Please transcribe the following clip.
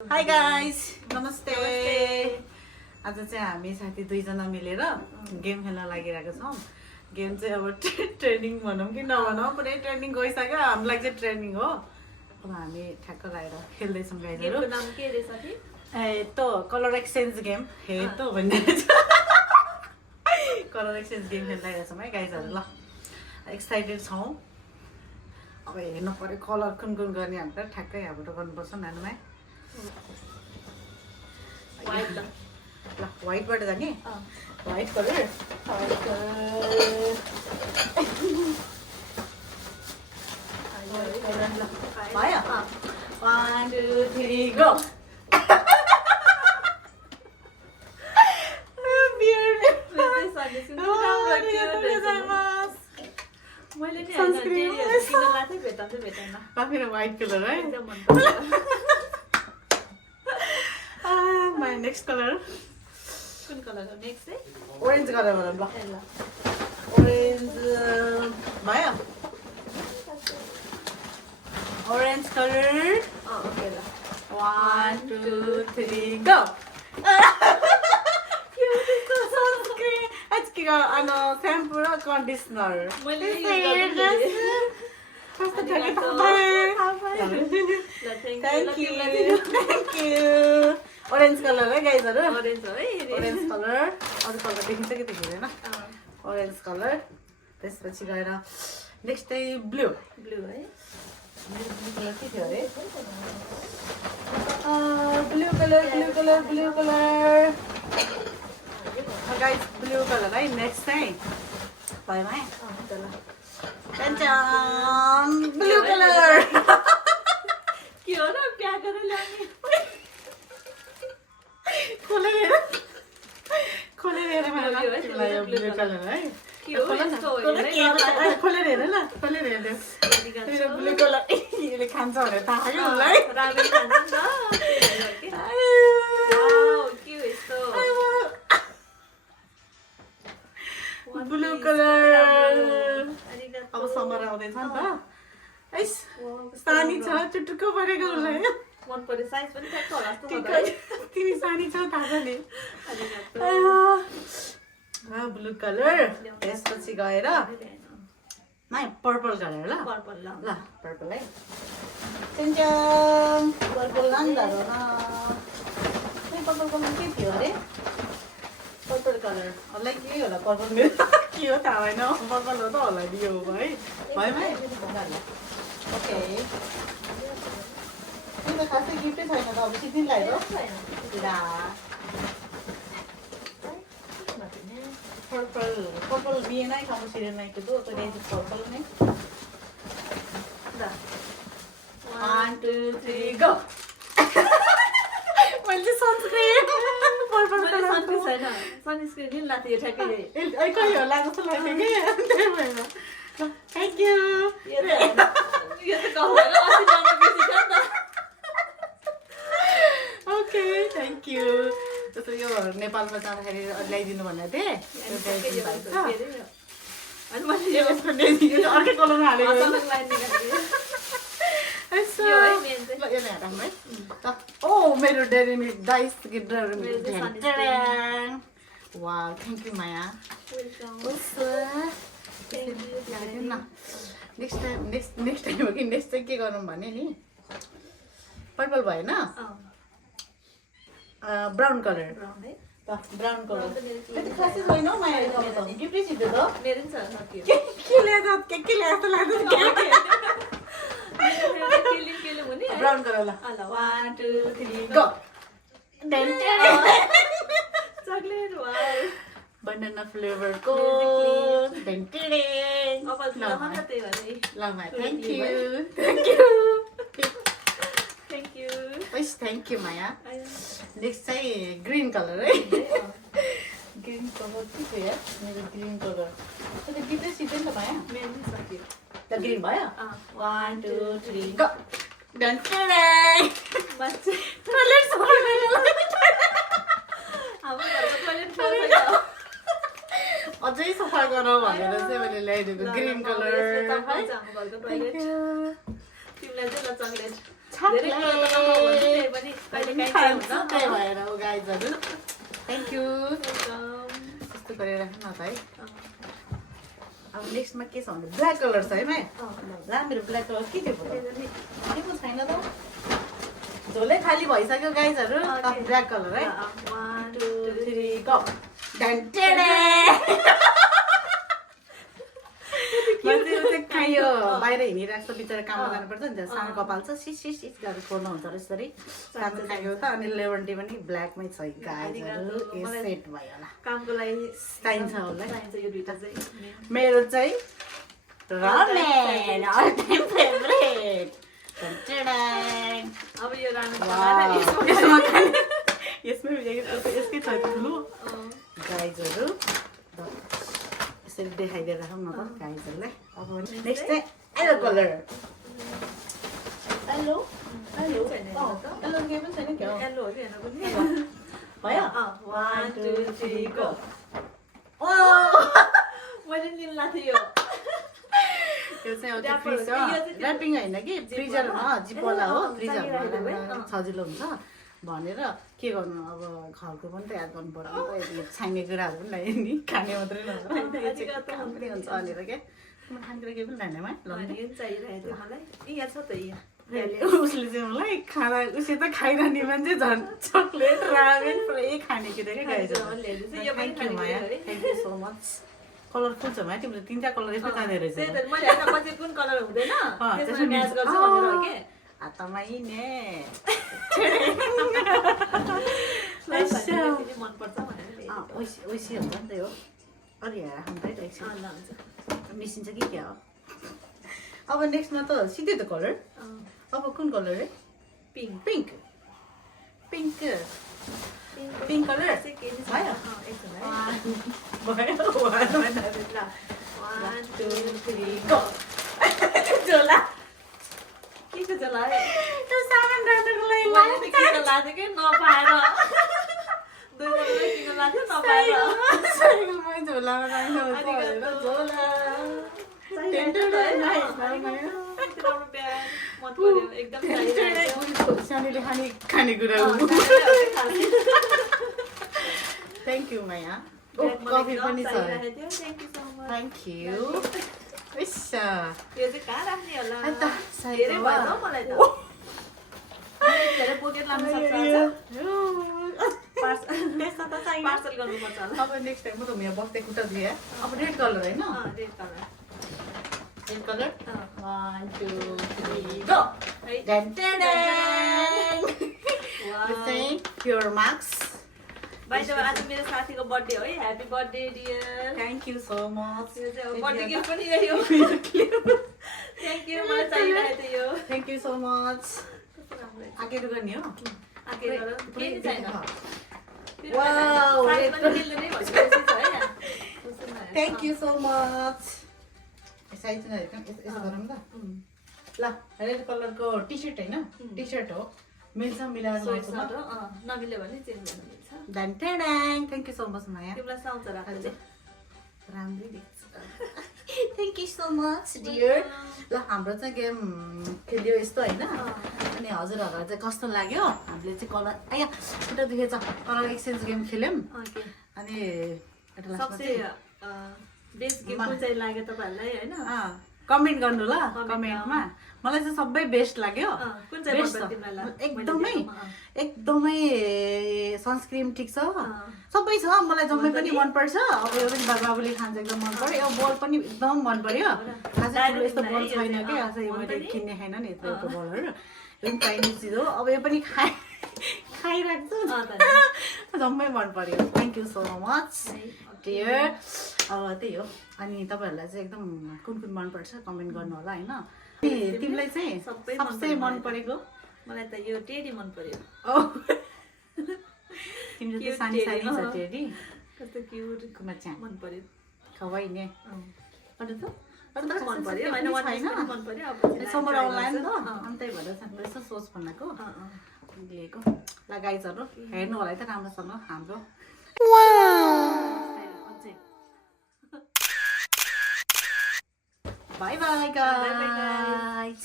High guys नमस्ते आज चाहिँ हामी साथी दुईजना मिलेर गेम खेल्न लागिरहेको छौँ। गेम चाहिँ अब ट्रेनिङ भनौँ कि नभनौँ पुरै ट्रेनिङ गइसक्यो। हामीलाई चाहिँ ट्रेनिङ हो। अब हामी ठ्याक्क लगाएर खेल्दैछौँ गाइजहरू। नाम के रे साथी? त कलर एक्सचेन्ज गेम हे त भन्ने कलर एक्सचेन्ज गेम खेलिरहेको छौँ है गाइजहरू। ल एक्साइटेड छौँ। अब हेर्नु पऱ्यो कलर कुन कुन गर्ने भनेर ठ्याक्कै यहाँबाट गर्नुपर्छ नानुमा। वाइट ल व्हाइटबाट जाने व्हाइट कलर भयो 1 2 3 गो मैले नि Sunscreen. किन लाथे भेट्दैन व्हाइट कलर है। एकदम मन पर्छ माई नेक्स्ट कलर कुन कलर हो नेक्स्ट चाहिँ ओरेन्ज कलर भनौँ ल। ल ओरेन्ज भयो ओरेन्ज कलर ओके ल 1 2 3 गो सेम्पू र कन्डिसनर मैले थ्याङ्क यू। ओरेन्ज कलर है गाइजहरू। ओरेन्ज हो है ओरेन्ज कलर अरू कलर देखिन्छ कि देखिँदैन। ओरेन्ज कलर त्यसपछि गएर नेक्स्ट चाहिँ ब्लू ब्लू है ब्लू कलर के थियो अरे blue colour blue colour blue colour guys blue colour है। नेक्स्ट चाहिँ भयो है ब्लू कलर के हो र प्याक गरेर ल्याउने खोलेर हेर ब्लू कलर है। के हो यस्तो हो खोलेर हेर ल खोलेर हेर्नु मेरो ब्लू कलर यसले खान्छ भनेर थाहा छ उसलाई। रामेन खान्छ नि त के हो यस्तो ब्लू कलर अब समर आउँदैछ नि त। ऐस सानी छ चुटुक्क परेको उसलाई मन पर्यो साइज पनि ठ्याक्क होला जस्तो छ त तिमी सानी छौ थाहा छ नि। ब्लू कलर त्यसपछि गएर पर्पल कलर ल पर्पल ल ल पर्पल है पर्पल पर्पल कलर के थियो अरे पर्पल कलर होला के होला पर्पल मेरो के हो थाहा भएन। पर्पल हो त होला दियो है भयो ओके त्यो त खासै गिफ्टै छैन त अब सिक्दिन लाग्यो purple purple bien hay como si no hay que todo es purple नै 1 2 3 गो मैले सनस्क्रिन पर्पल मैले कलर सनस्क्रिन छैन सनस्क्रिन नि लाथे ठ्याक्कै कहिले होला जस्तो लाग्यो कि त्यही भएर थ्याङ्क यू। यो त गफहरू अस्ति जानु बेसी छ नि त ओके थ्याङ्क यू। जस्तो यो नेपालमा जाँदाखेरि ल्याइदिनु भनेको थिएँ अनि मैले यो अर्कै कलरमा हालेको अचानक लाइन निकालेँ यो है मेन चाहिँ ओ मेरो डेरी मिल्क डाइस वाह thank you Maya. Welcome next time next time हो कि नेक्स्ट चाहिँ के गरौँ भने नि पर्पल भएन ब्राउन कलर ब्राउन है ब्राउन कलर त्यति खासै छैन हौ माया गिफ्टै छिटो त मेरो नि छ साथी के ल्याएको के ल्याएको लाग्छ केले हुने ब्राउन कलर ल ल 1 2 3 गो चकलेट वाउ बनाना फ्लेभरको अब लहन त त्यही भएर ल माया थ्याङ्क यू थ्याङ्क यू वैस थ्याङ्क यू माया। नेक्स्ट चाहिँ ग्रिन कलर है ग्रिन कलर के थियो यार मेरो ग्रिन कलर त्यो गिफ्टै सिधै त माया मेरो नि सक्यो त ग्रिन भयो 1 2 3 गो बच्चे हाम्रो घरको टोइलेट छैन अझै सफा गरौँ भनेर चाहिँ मैले ल्याइदिएको ग्रिन कलर है। हाम्रो घरको टोइलेट तिमीलाई चाहिँ ल चकलेट धेरै कुरा त नखाऊ भन्छु त्यही पनि कहिले खान्छ त्यही भएर हो गाइजहरू थ्याङ्क यू वेलकम यस्तो गरेर राख्नु न त है अब नेक्स्टमा के छ भने ब्ल्याक कलर छ है माया ला मेरो ब्ल्याक कलर के थियो के छैन त झोलै खाली भइसक्यो गाइजहरू ब्ल्याक कलर है 1 2 3 गो मान्छे खायो बाहिर हिँडिरहेको छ बिचरा काममा जानुपर्छ नि त्यहाँ सानो कपाल छ सिस सिस सिस गरेर खोल्नु हुन्छ यसरी सानो खायो त अनि लेमन टी पनि ब्ल्याकमै छ गाइजहरू सेट भयो होला कामको लागि चाहिन्छ होला चाहिन्छ यो दुईटा चाहिँ मेरो चाहिँ रमेन ऑल टाइम फेभरेट अब यो रानो यसमै यसकै छ ठुलो गाइजहरू यसरी देखाइदिएर राखौँ न त गाइजहरूलाई अब नेक्स्ट चाहिँ yellow colour hello hello hello के पनि छैन क्या येलो हो कि हेर्न पनि भयो 1 2 3 गो ओ मैले निल्ला थियो यो चाहिँ एउटा फ्रिज छ ऱ्यापिङ होइन कि फ्रिजरमा जिपवाला हो फ्रिजरमा सजिलो हुन्छ भनेर के गर्नु अब घरको पनि त याद गर्नु पर्यो नि त छाइने कुराहरू पनि ल्यायो नि खाने मात्रै हुन्छ भनेर क्या म खानेकुरा केही पनि लानेमा चाहिरहेको थियो मलाई यहाँ छ त यहाँ उसले चाहिँ मलाई खाना उसी त खाइरहने मान्छे झन् चक्लेट रामेन पुरै खानेकुरा क्या guys thank you Maya thank you so much colourful छ माया तिमीले तिनवटा कलर यसमा जाने रहेछ मैले पछि कुन कलर हुँदैन त्यसमा म्याच गर्छु भनेर हो के हातमै ने मनपर्छ भनेर ओइसी हुन्छ नि त हो अरू हेरेर खानु त एकछिन मिसिन्छ कि क्या हो अब नेक्स्टमा त सिधै त कलर अब कुन कलर है pink pink pink pink colour भयो भयो 1 2 3 गो झोला के छ जला त्यो सामान राख्नको लागि मैले त किन लाथे के नपाएर दुईजनाले किन लाथ्यो नपाएर साइकलमै झोलामा राख्नु झोला सानीले खानेकुरा थ्याङ्क यू माया कफी पनि छ थ्याङ्क यू यो चाहिँ कहाँ राख्ने होला धेरै भयो त मलाई त धेरै पोकेट लानु सक्छ पार्सल गर्नुपर्छ होला अब नेक्स्ट टाइम म त यहाँ बस्दै खुट्टा दिएँ अब रेड कलर होइन red colour red colour 1 2 3 go चाहिँ pure marks by the way आज मेरो साथीको बर्थडे हो है happy birthday dear thank you so much यो चाहिँ बर्थडे गिफ्ट पनि यही हो थ्याङ्क यू मलाई चाहिरहेको थियो यो थ्याङ्क यू सो मच आकेर गर्ने हो आके गर केही नि छैन wow thank thank you so much size यसो गरौँ त ल रेड कलरको टी सर्ट होइन टी सर्ट हो मिल्छ मिलाएर नमिल्यो भने चेन्ज गर्न मिल्छ थ्याङ्क यू सो मच माया तिमीलाई साउँछ राख्दै राम्रै देख्छ thank you so much dear ल हाम्रो चाहिँ गेम खेल्यो यस्तो होइन अनि हजुरहरूलाई चाहिँ कस्तो लाग्यो हामीले चाहिँ कलर आया खुट्टा दुखेछ कलर एक्सचेन्ज गेम खेल्यौँ अनि सबसे बेस्ट गेम कुन चाहिँ लाग्यो तपाईँहरूलाई होइन कमेन्ट गर्नु ल कमेन्टमा मलाई चाहिँ सबै बेस्ट लाग्यो कुन चाहिँ मन पर्यो तिमीलाई एकदमै एकदमै सनस्क्रिन ठिक छ सबै छ मलाई जम्मै पनि मनपर्छ अब यो पनि बाबुले खान्छ एकदम मन पर्यो यो बल पनि एकदम मन पर्यो आज यस्तो बल छैन कि आज मैले किन्ने छैन नि यत्रो यत्रो बलहरू यो पनि चाइनिज चिज हो अब यो पनि खाइराख्छु जम्मै मन पर्यो thank you so much dear अब त्यही हो अनि तपाईँहरूलाई चाहिँ एकदम कुन कुन मनपर्छ कमेन्ट गर्नु होला होइन तिमीलाई चाहिँ सबसे मन परेको मलाई त यो टेडी मन पर्यो तिम्रो चाहिँ सानी सानी छ टेडी कस्तो क्युट मन पर्यो खवाइ ने अरू त मन पर्यो होइन मन पर्यो अब समर अनलाइन त अनि त्यही भएर यसो सोच बनाएको लिएको ल गाइजहरू हेर्नु होला है त राम्रोसँग हाम्रो Bye bye guys.